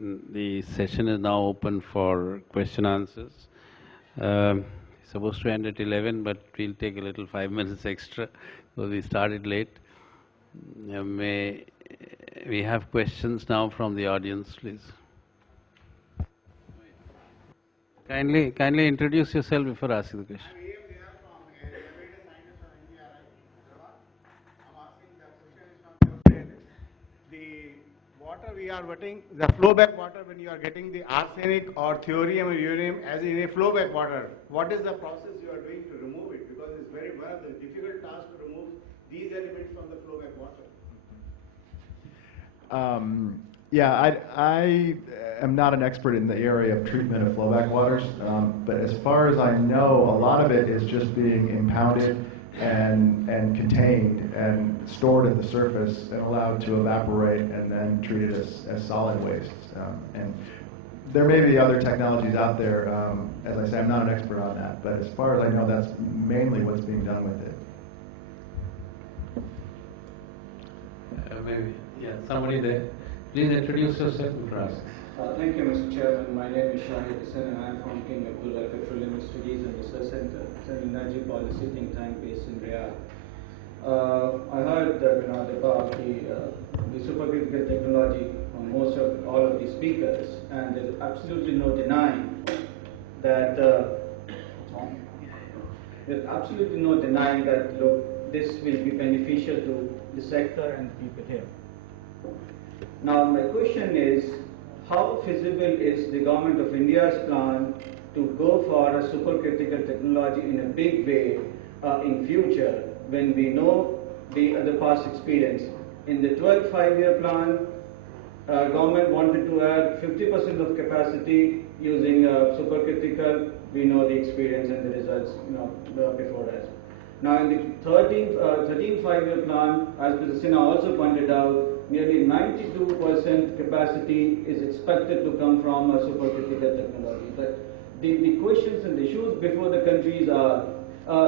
The session is now open for question answers. Supposed to end at 11, but we'll take a little 5 minutes extra because we started late. May we have questions now from the audience, please? Kindly introduce yourself before asking the question. The water we are getting, the flowback water, when you are getting the arsenic or thorium or uranium as in a flowback water, what is the process you are doing to remove it? Because it's one of the difficult tasks to remove these elements from the flowback water. Yeah, I am not an expert in the area of treatment of flowback waters, but as far as I know, a lot of it is just being impounded and contained and stored at the surface and allowed to evaporate and then treated as solid waste. And there may be other technologies out there. As I say, I'm not an expert on that, but as far as I know, that's mainly what's being done with it. Maybe, yeah, somebody there. Please introduce yourself for us. Thank you, Mr. Chairman. My name is Shahid Hassan and I am from King Abdullah Petroleum Studies and Research Center. It's an energy policy think tank based in Riyadh. I heard about the supercritical technology from all of the speakers, and there's absolutely no denying that look, this will be beneficial to the sector and people here. Now, my question is, how feasible is the Government of India's plan to go for a supercritical technology in a big way in future when we know the past experience? In the 12th five-year plan, government wanted to add 50% of capacity using supercritical. We know the experience and the results before that. Now, in the 13th five-year plan, as Mr. Sinha also pointed out, nearly 92% capacity is expected to come from supercritical technology. But the questions and the issues before the countries are,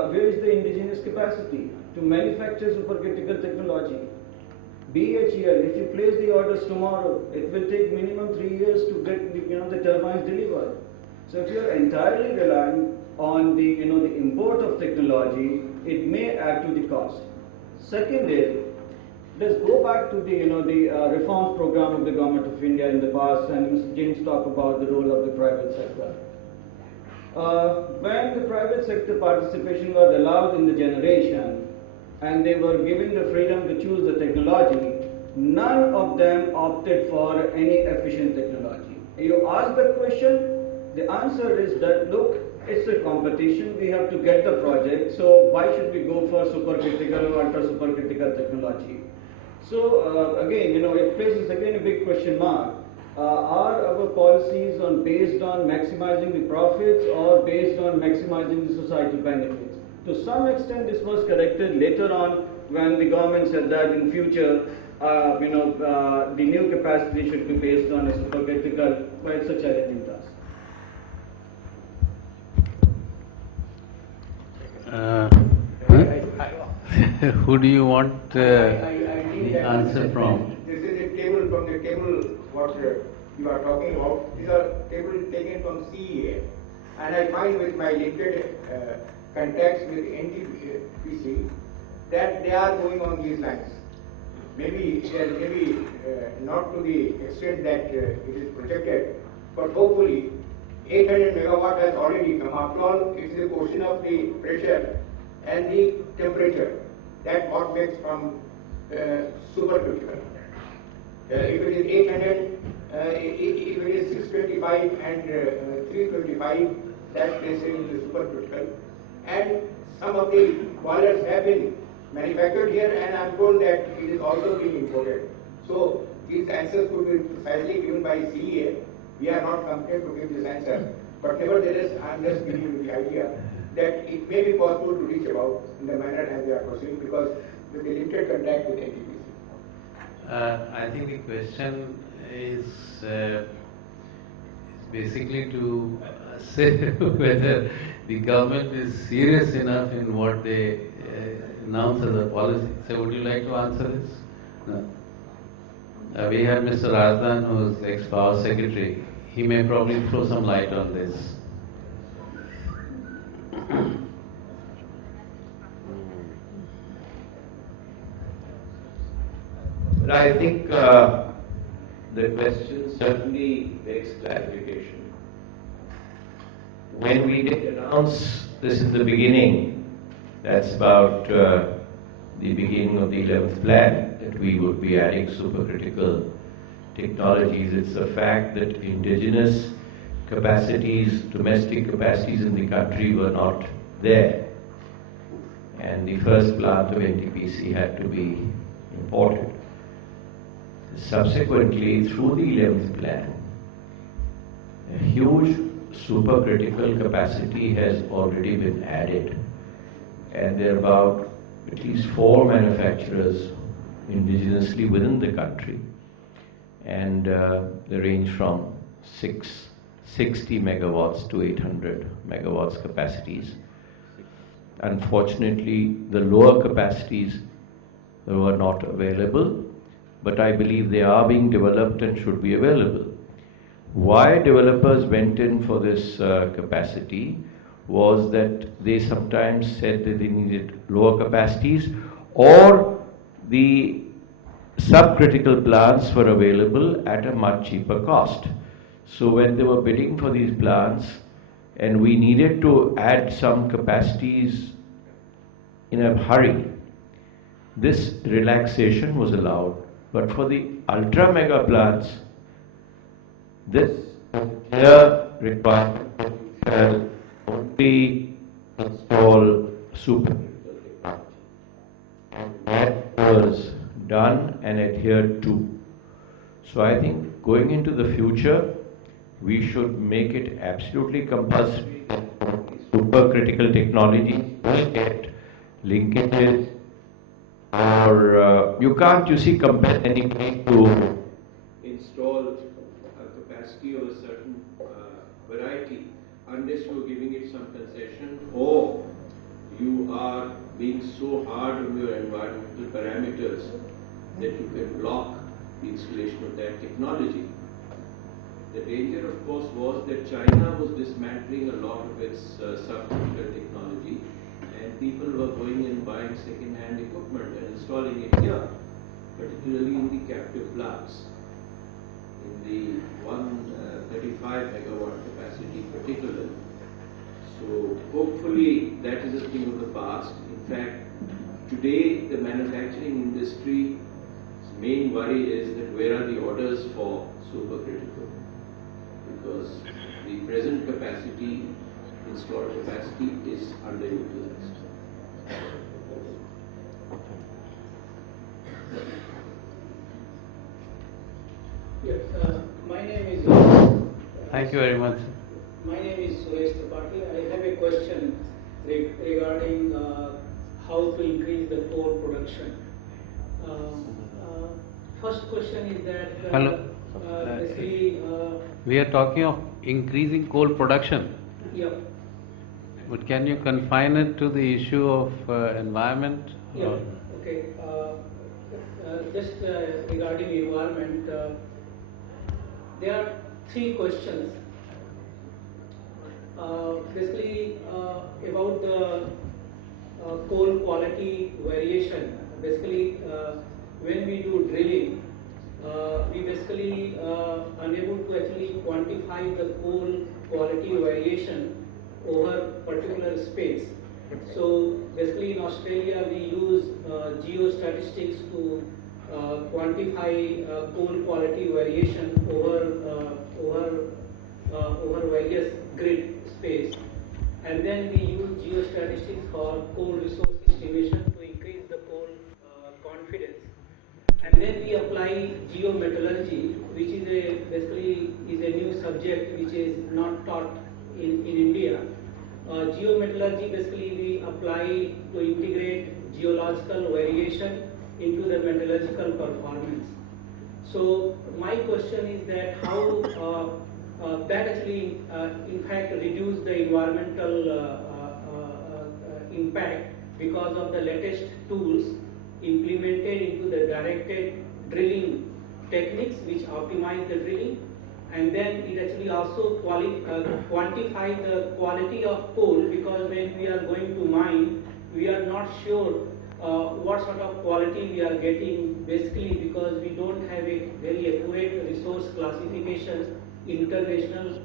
where is the indigenous capacity to manufacture supercritical technology? BHEL, if you place the orders tomorrow, it will take minimum 3 years to get the turbines delivered. So if you are entirely relying on the import of technology, it may add to the cost. Second is, let's go back to the reform program of the Government of India in the past, and Mr. James talked about the role of the private sector. When the private sector participation was allowed in the generation, and they were given the freedom to choose the technology, none of them opted for any efficient technology. You ask the question, the answer is that, look, it's a competition, we have to get the project, so why should we go for supercritical or ultra supercritical technology? So again, it places again a big question mark. Are our policies based on maximizing the profits or based on maximizing the societal benefits? To some extent, this was corrected later on when the government said that in future, the new capacity should be based on a supercritical, but it's a challenging task. Who do you want the answer from? This is a table from the table what you are talking about. These are tables taken from CEA, and I find with my limited contacts with NTPC that they are going on these lines. Maybe not to the extent that it is projected, but hopefully 800 megawatt has already come. After all, it is a portion of the pressure and the temperature that what makes from supercritical. If it is 800, if it is 625 and 325, that places it in the supercritical. And some of the boilers have been manufactured here, and I am told that it is also being imported. So these answers could be precisely given by CEA. We are not competent to give this answer, but nevertheless, I am just giving you the idea that it may be possible to reach about in the manner as they are proceeding, because with the limited contact with NTPC. I think the question is basically to say whether the government is serious enough in what they announce as a policy. So would you like to answer this? No. We have Mr. Razdan, who is ex-Power Secretary. He may probably throw some light on this. But I think the question certainly begs clarification. When we did announce this in the beginning, that's about the beginning of the 11th plan, that we would be adding supercritical technologies. It's a fact that indigenous capacities, domestic capacities in the country were not there. And the first plant of NTPC had to be imported. Subsequently, through the 11th plan, a huge supercritical capacity has already been added. And there are about at least 4 manufacturers indigenously within the country. And they range from 60 megawatts to 800 megawatts capacities. Unfortunately, the lower capacities were not available, but I believe they are being developed and should be available. Why developers went in for this capacity was that they sometimes said that they needed lower capacities, or the subcritical plants were available at a much cheaper cost. So when they were bidding for these plants and we needed to add some capacities in a hurry, this relaxation was allowed. But for the ultra mega plants, this clear requirement shall only install supercritical technology. And that was done and adhered to. So I think going into the future, we should make it absolutely compulsory that supercritical technology will get linkages, or you can't, compel anybody to install a capacity of a certain variety unless you're giving it some concession, or you are being so hard on your environmental parameters that you can block the installation of that technology. The danger, of course, was that China was dismantling a lot of its subcritical technology, and people were going and buying second-hand equipment and installing it here, particularly in the captive plants, in the 135 megawatt capacity particularly. So hopefully that is a thing of the past. In fact, today the manufacturing industry's main worry is that where are the orders for supercritical? Because the present capacity, installed capacity, is underutilized. Yes, my name is. Thank you very much. My name is Suresh Tripathi. I have a question regarding how to increase the coal production. First question is that Hello. basically. We are talking of increasing coal production. Yeah. But can you confine it to the issue of environment? Yeah. Okay. Just regarding environment, there are 3 questions. Basically, about the coal quality variation. Basically, when we do drilling, we basically unable to actually quantify the coal quality variation over particular space. So basically, in Australia, we use geostatistics to quantify coal quality variation over various grid space, and then we use geostatistics for coal resource estimation to increase the coal confidence. And then we apply geometallurgy, which is basically a new subject which is not taught in India. Geometallurgy basically we apply to integrate geological variation into the metallurgical performance. So my question is that how that actually in fact reduce the environmental impact because of the latest tools implemented into the directed drilling techniques which optimize the drilling, and then it actually also quantify the quality of coal, because when we are going to mine, we are not sure what sort of quality we are getting, basically because we don't have a very accurate resource classification international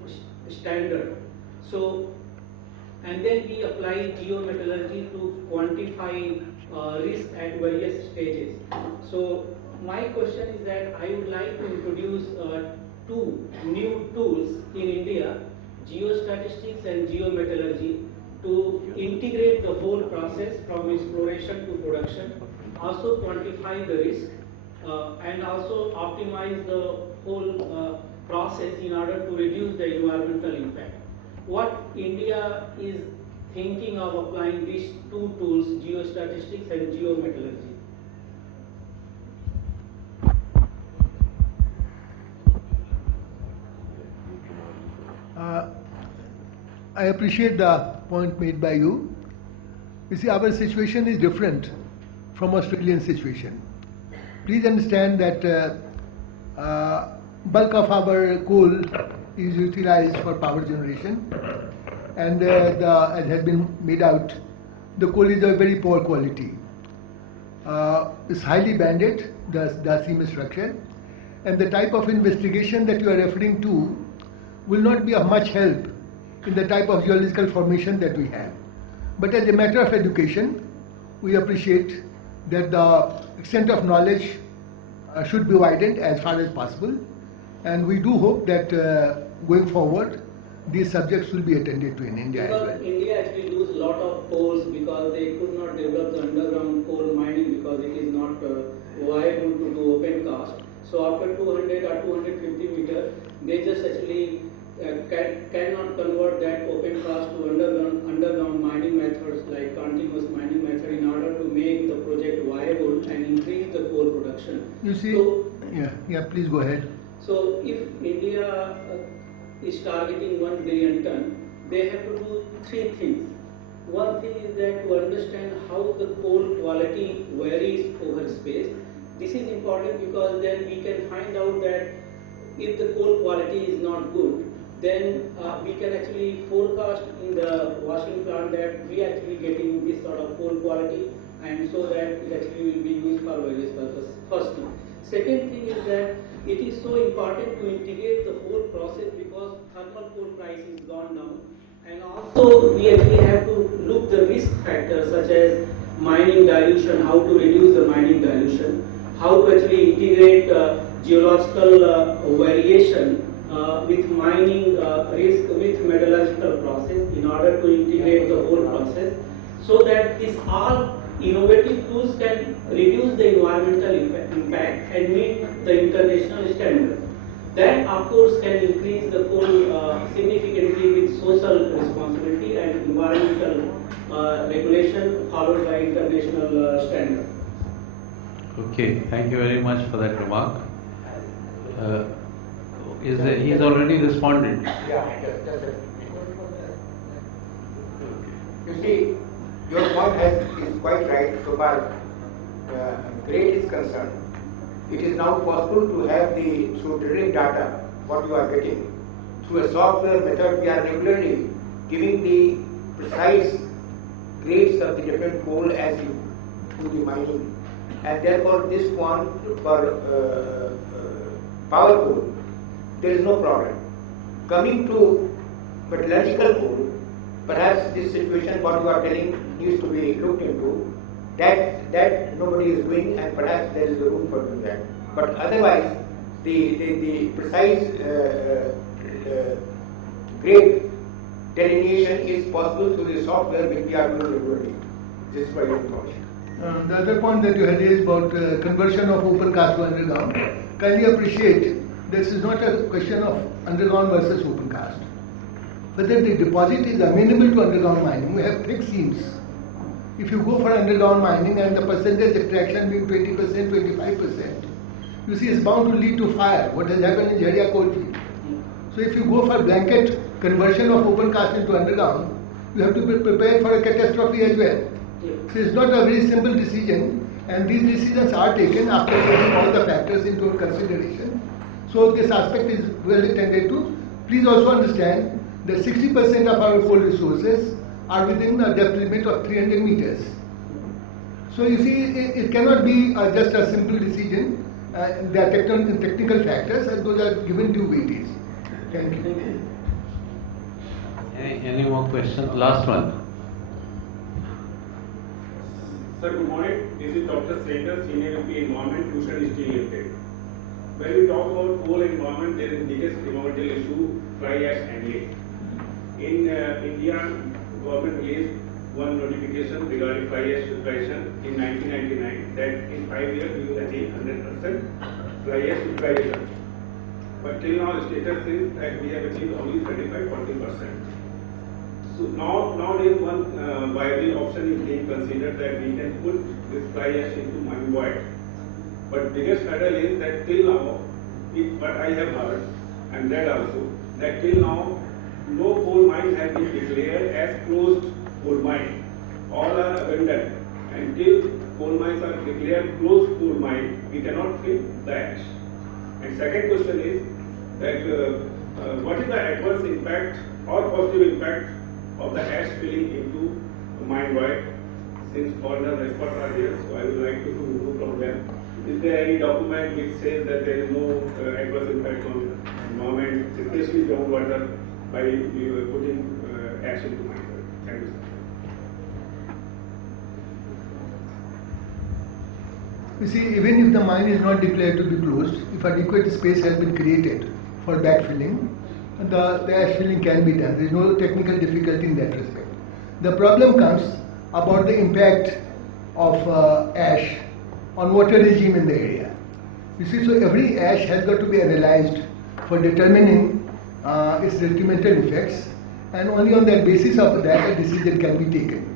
standard. So, and then we apply geometallurgy to quantify risk at various stages. So my question is that I would like to introduce two new tools in India, geostatistics and geometallurgy, to integrate the whole process from exploration to production, also quantify the risk, and also optimize the whole process in order to reduce the environmental impact. What India is thinking of applying these two tools, geostatistics and geometallurgy? I appreciate the point made by you. You see, our situation is different from Australian situation. Please understand that bulk of our coal is utilized for power generation, and as has been made out, the coal is of very poor quality. It's highly banded, the seam structure, and the type of investigation that you are referring to will not be of much help in the type of geological formation that we have. But as a matter of education, we appreciate that the extent of knowledge should be widened as far as possible, and we do hope that going forward these subjects will be attended to in India as well. India actually lose a lot of coals because they could not develop the underground coal mining because it is not viable to do open cast. So after 200 or 250 meters, they just actually cannot convert that open cast to underground mining methods like continuous mining method in order to make the project viable and increase the coal production. You see, so, please go ahead. So if India is targeting 1 billion ton, they have to do three things. One thing is that to understand how the coal quality varies over space. This is important because then we can find out that if the coal quality is not good, then we can actually forecast in the washing plant that we actually getting this sort of coal quality, and so that it actually will be used for various purposes. First thing. Second thing is that it is so important to integrate the whole process because thermal coal price is gone down, and also we actually have to look the risk factors such as mining dilution, how to reduce the mining dilution, how to actually integrate geological variation with mining risk with metallurgical process in order to integrate the whole process, so that these all innovative tools can reduce the environmental impact and meet the international standard. That of course can increase the coal significantly with social responsibility and environmental regulation followed by international standard. Okay, thank you very much for that remark. He's already responded. Yeah, that's it. You see, your point is quite right so far grade is concerned. It is now possible to have through drilling data, what you are getting. Through a software method, we are regularly giving the precise grades of the different coal as you do the mining. And therefore, this one for power coal, there is no problem. Coming to metallurgical coal, perhaps this situation, what you are telling, needs to be looked into. That nobody is doing, and perhaps there is a room for doing that. But otherwise, the precise grade delineation is possible through the software which we are doing regularly. This is my information. The other point that you had raised about conversion of open cast to underground, kindly appreciate this is not a question of underground versus open cast. Whether the deposit is amenable to underground mining, we have thick seams. If you go for underground mining and the percentage extraction being 20%, 25%, you see it's bound to lead to fire, what has happened in Jharia coalfield. So if you go for blanket conversion of open cast into underground, you have to be prepared for a catastrophe as well. So it's not a very simple decision And these decisions are taken after taking all the factors into consideration. So this aspect is well attended to. Please also understand that 60% of our coal resources are within a depth limit of 300 meters. So you see, it cannot be just a simple decision. There are technical factors, and those are given due weightage. Thank you. Any more questions? Last one. Sir, good morning. This is Dr. Sridhar, Senior VP Environment, Bhushan Steel Limited. When we talk about coal environment, there is biggest environmental issue, fly ash handling. In India, government released one notification regarding fly ash utilization in 1999 that in 5 years we will achieve 100% fly ash utilization. But till now, the status is that we have achieved only 35-40%. So nowadays, one viable option is being considered that we can put this fly ash into mine void. But biggest hurdle is that till now, what I have heard and read also, that till now, no coal mines have been declared as closed coal mine. All are abandoned. And till coal mines are declared closed coal mine, we cannot fill the ash. And second question is that what is the adverse impact or positive impact of the ash filling into mine void? Since foreigners experts are here, so I would like to know from them. Is there any document which says that there is no adverse impact on the environment, especially groundwater, by putting ash into mine void? Thank you, sir. You see, even if the mine is not declared to be closed, if adequate space has been created for backfilling, the ash filling can be done. There is no technical difficulty in that respect. The problem comes about the impact of ash on water regime in the area. You see, so every ash has got to be analyzed for determining its detrimental effects, and only on the basis of that a decision can be taken.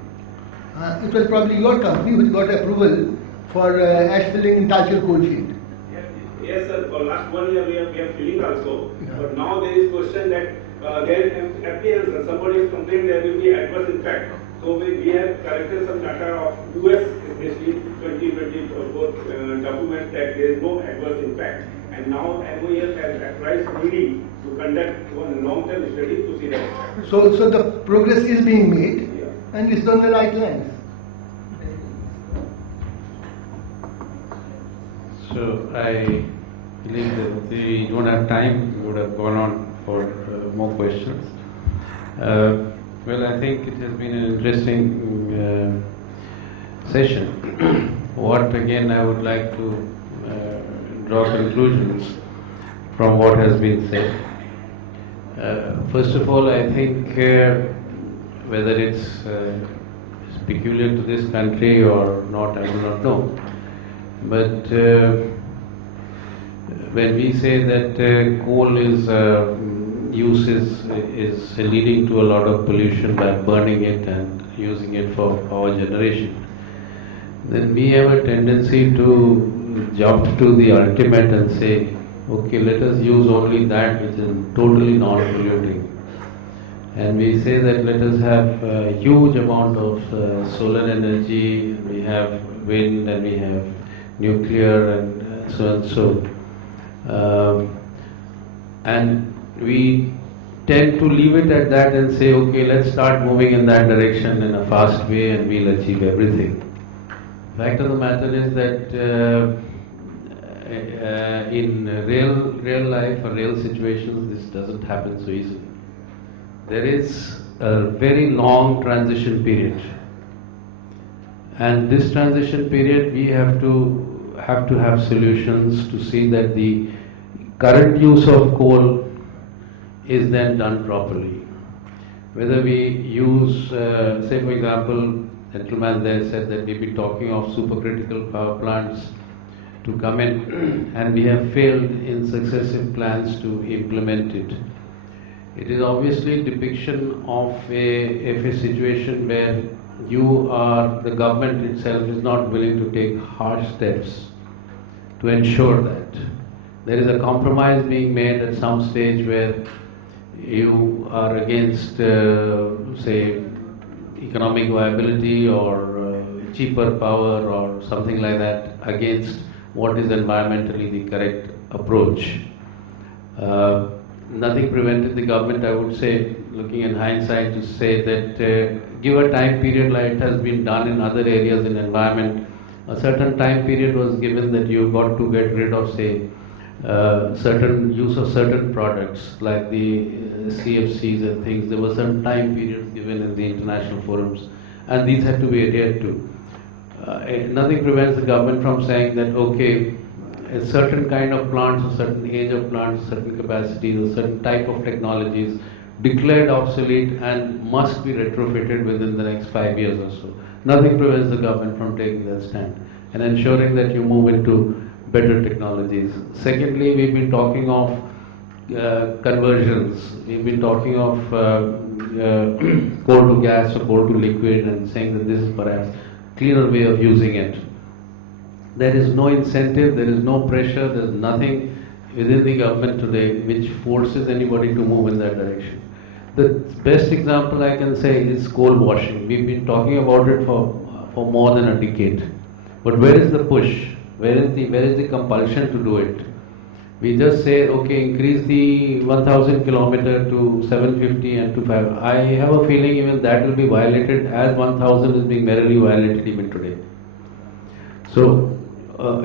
It was probably your company which got approval for ash filling in Talcher coal field. Yes, sir. For last 1 year we are filling also. Yeah. But now there is question that there appears somebody is complaining there will be adverse impact. So we have collected some data of US, especially 2024 documents that there is no adverse impact. And now MOEF has advised NEERI to conduct one long-term study to see that impact. So the progress is being made, yeah, and it's on the right lines. So I believe that we don't have time. We would have gone on for more questions. Well, I think it has been an interesting session. What again I would like to draw conclusions from what has been said. First of all, I think whether it's peculiar to this country or not, I do not know. But when we say that coal is use is leading to a lot of pollution by burning it and using it for power generation, then we have a tendency to jump to the ultimate and say, okay, let us use only that which is totally non-polluting. And we say that let us have a huge amount of solar energy, we have wind and we have nuclear and so and so. And we tend to leave it at that and say, okay, let's start moving in that direction in a fast way and we'll achieve everything. Fact of the matter is that in real life or real situations, this doesn't happen so easily. There is a very long transition period. And this transition period, we have to have solutions to see that the current use of coal is then done properly. Whether we use, say for example, gentleman there said that we've been talking of supercritical power plants to come in and we have failed in successive plans to implement it. It is obviously a depiction of a situation where the government itself is not willing to take harsh steps to ensure that. There is a compromise being made at some stage where you are against, say, economic viability or cheaper power or something like that against what is environmentally the correct approach. Nothing prevented the government, I would say, looking in hindsight, to say that give a time period like it has been done in other areas in environment. A certain time period was given that you got to get rid of, say, certain use of certain products like the CFCs and things. There were certain time periods given in the international forums, and these had to be adhered to. Nothing prevents the government from saying that, okay, a certain kind of plants, a certain age of plants, certain capacities, a certain type of technologies declared obsolete and must be retrofitted within the next 5 years or so. Nothing prevents the government from taking that stand and ensuring that you move into better technologies. Secondly, we've been talking of conversions. We've been talking of coal to gas or coal to liquid and saying that this is perhaps a cleaner way of using it. There is no incentive, there is no pressure, there is nothing within the government today which forces anybody to move in that direction. The best example I can say is coal washing. We've been talking about it for more than a decade. But where is the push? Where is the compulsion to do it? We just say, okay, increase the 1000 kilometer to 750 and to 5. I have a feeling even that will be violated, as 1000 is being merrily violated even today. So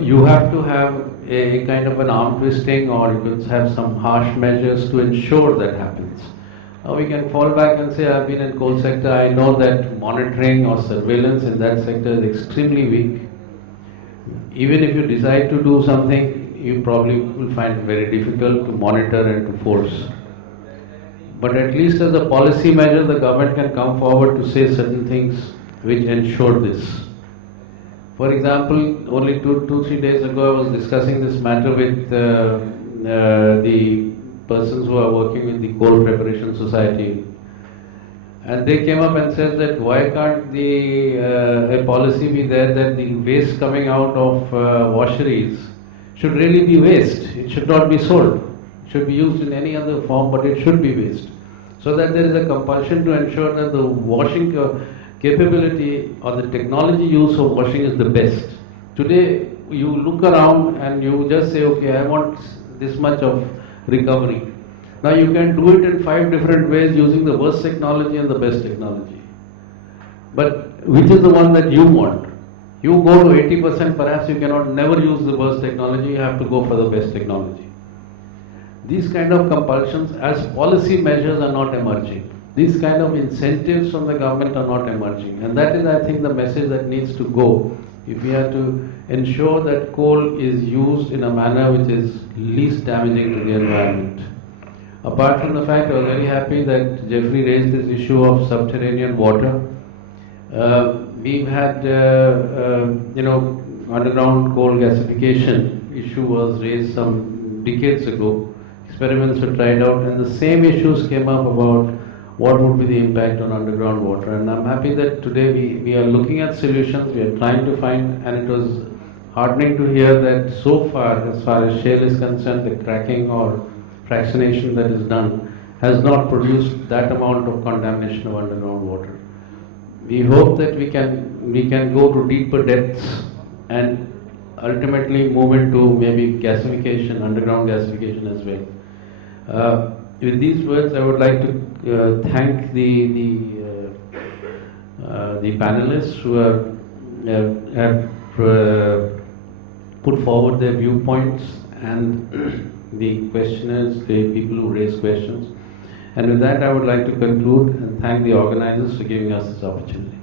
you have to have a kind of an arm twisting, or you could have some harsh measures to ensure that happens. We can fall back and say, I've been in coal sector, I know that monitoring or surveillance in that sector is extremely weak. Even if you decide to do something, you probably will find it very difficult to monitor and to force. But at least as a policy measure, the government can come forward to say certain things which ensure this. For example, only 2-3 days ago I was discussing this matter with the persons who are working with the Coal Preparation Society. And they came up and said that why can't a policy be there that the waste coming out of washeries should really be waste. It should not be sold. It should be used in any other form, but it should be waste. So that there is a compulsion to ensure that the washing capability or the technology use of washing is the best. Today, you look around and you just say, okay, I want this much of recovery. Now you can do it in 5 different ways using the worst technology and the best technology. But which is the one that you want? You go to 80%, perhaps you cannot never use the worst technology, you have to go for the best technology. These kind of compulsions as policy measures are not emerging. These kind of incentives from the government are not emerging. And that is, I think, the message that needs to go if we are to ensure that coal is used in a manner which is least damaging to the environment. Apart from the fact, I was very happy that Jeffrey raised this issue of subterranean water. We've had, underground coal gasification issue was raised some decades ago. Experiments were tried out, and the same issues came up about what would be the impact on underground water. And I'm happy that today we are looking at solutions, we are trying to find, and it was heartening to hear that so far, as far as shale is concerned, the cracking or fractionation that is done has not produced that amount of contamination of underground water. We hope that we can go to deeper depths and ultimately move into maybe gasification, underground gasification as well. With these words, I would like to thank the panelists who have put forward their viewpoints, and the questioners, the people who raised questions. And with that, I would like to conclude and thank the organizers for giving us this opportunity.